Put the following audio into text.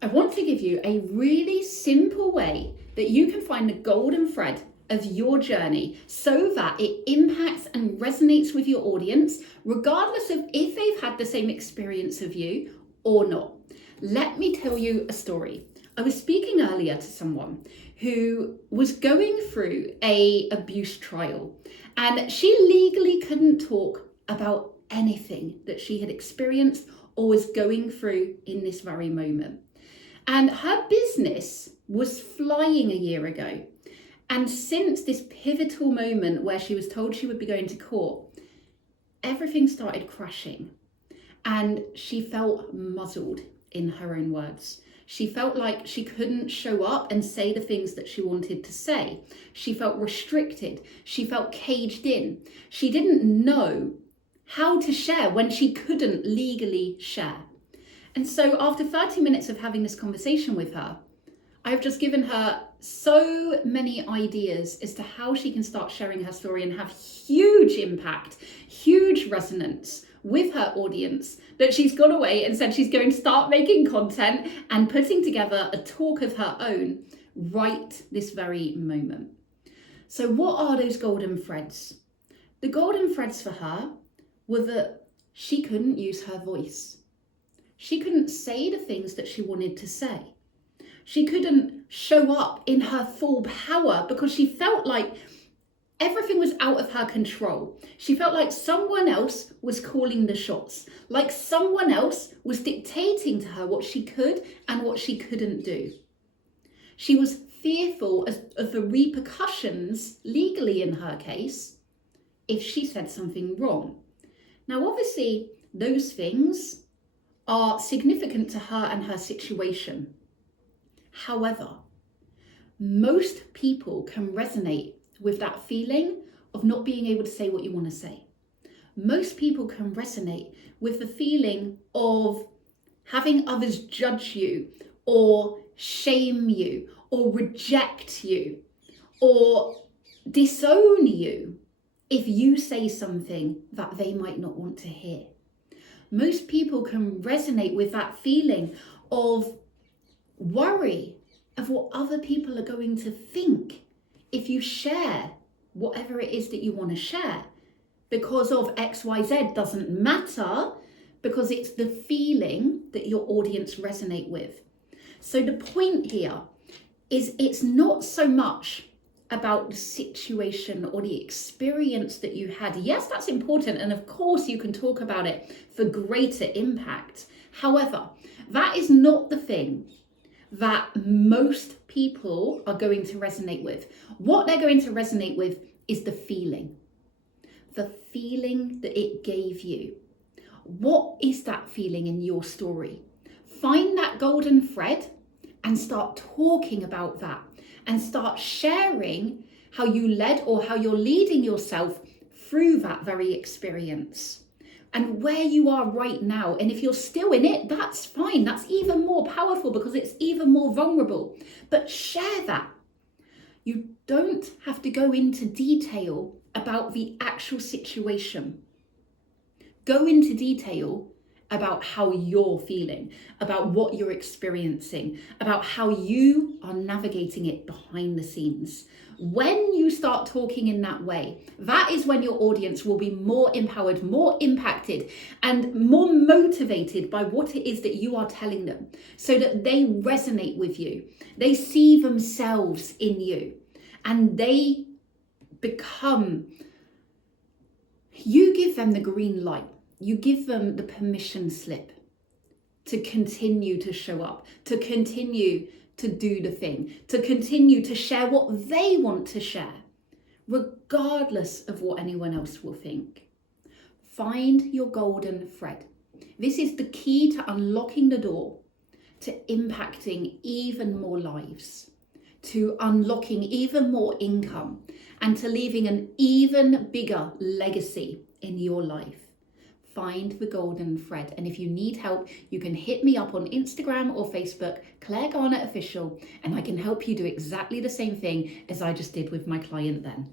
I want to give you a really simple way that you can find the golden thread of your journey so that it impacts and resonates with your audience, regardless of if they've had the same experience of you or not. Let me tell you a story. I was speaking earlier to someone who was going through an abuse trial, and she legally couldn't talk about anything that she had experienced or was going through in this very moment. And her business was flying a year ago. And since this pivotal moment where she was told she would be going to court, everything started crashing. And she felt muzzled, in her own words. She felt like she couldn't show up and say the things that she wanted to say. She felt restricted. She felt caged in. She didn't know how to share when she couldn't legally share. And so after 30 minutes of having this conversation with her, I've just given her so many ideas as to how she can start sharing her story and have huge impact, huge resonance with her audience, that she's gone away and said she's going to start making content and putting together a talk of her own right this very moment. So what are those golden threads? The golden threads for her were that she couldn't use her voice. She couldn't say the things that she wanted to say. She couldn't show up in her full power because she felt like everything was out of her control. She felt like someone else was calling the shots, like someone else was dictating to her what she could and what she couldn't do. She was fearful of the repercussions, legally in her case, if she said something wrong. Now, obviously, those things are significant to her and her situation. However, most people can resonate with that feeling of not being able to say what you want to say. Most people can resonate with the feeling of having others judge you or shame you or reject you or disown you if you say something that they might not want to hear. Most people can resonate with that feeling of worry of what other people are going to think if you share whatever it is that you want to share, because of XYZ doesn't matter, because it's the feeling that your audience resonate with. So the point here is it's not so much about the situation or the experience that you had. Yes, that's important, and of course you can talk about it for greater impact. However, that is not the thing that most people are going to resonate with. What they're going to resonate with is the feeling that it gave you. What is that feeling in your story? Find that golden thread and start talking about that, and start sharing how you led or how you're leading yourself through that very experience and where you are right now. And if you're still in it, that's fine. That's even more powerful because it's even more vulnerable. But share that. You don't have to go into detail about the actual situation. Go into detail about how you're feeling, about what you're experiencing, about how you are navigating it behind the scenes. When you start talking in that way, that is when your audience will be more empowered, more impacted, and more motivated by what it is that you are telling them, so that they resonate with you. They see themselves in you, and they you give them the green light. You give them the permission slip to continue to show up, to continue to do the thing, to continue to share what they want to share, regardless of what anyone else will think. Find your golden thread. This is the key to unlocking the door to impacting even more lives, to unlocking even more income, and to leaving an even bigger legacy in your life. Find the golden thread. And if you need help, you can hit me up on Instagram or Facebook, Claire Garnett Official, and I can help you do exactly the same thing as I just did with my client then.